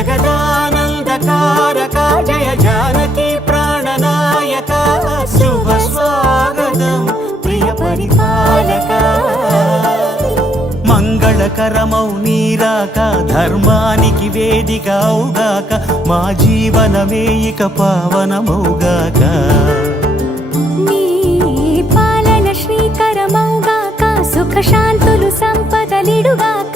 జగదానందకారక జయ జానకి ప్రాణనాయక శుభ స్వాగతం ప్రియ పరిపాలక మంగళకరమౌ నీరాక ధర్మానికి వేదిక అవుగాక మా జీవనమే ఇక పావనమౌగాక నీ పాలన శ్రీకరమౌగాక సుఖ శాంతులు సంపదలిడుగాక